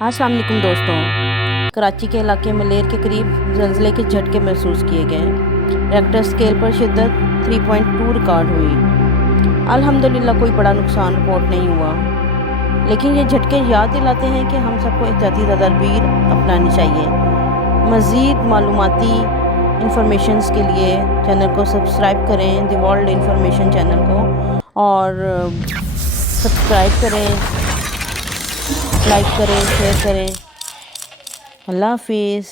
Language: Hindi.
अस्सलाम वालेकुम दोस्तों। कराची के इलाके मलेर के करीब ज़लज़ले के झटके महसूस किए गए। रेक्टर स्केल पर शिद्दत 3.2 रिकॉर्ड हुई। अल्हम्दुलिल्लाह कोई बड़ा नुकसान रिपोर्ट नहीं हुआ, लेकिन ये झटके याद दिलाते हैं कि हम सबको एहतियाती तदबीर अपनानी चाहिए। मज़ीद मालूमाती इंफॉर्मेशंस के लिए चैनल को सब्सक्राइब करें, द वर्ल्ड इंफॉर्मेशन चैनल को, और सब्सक्राइब करें, लाइक करें, शेयर करें। अल्लाह हाफिज़।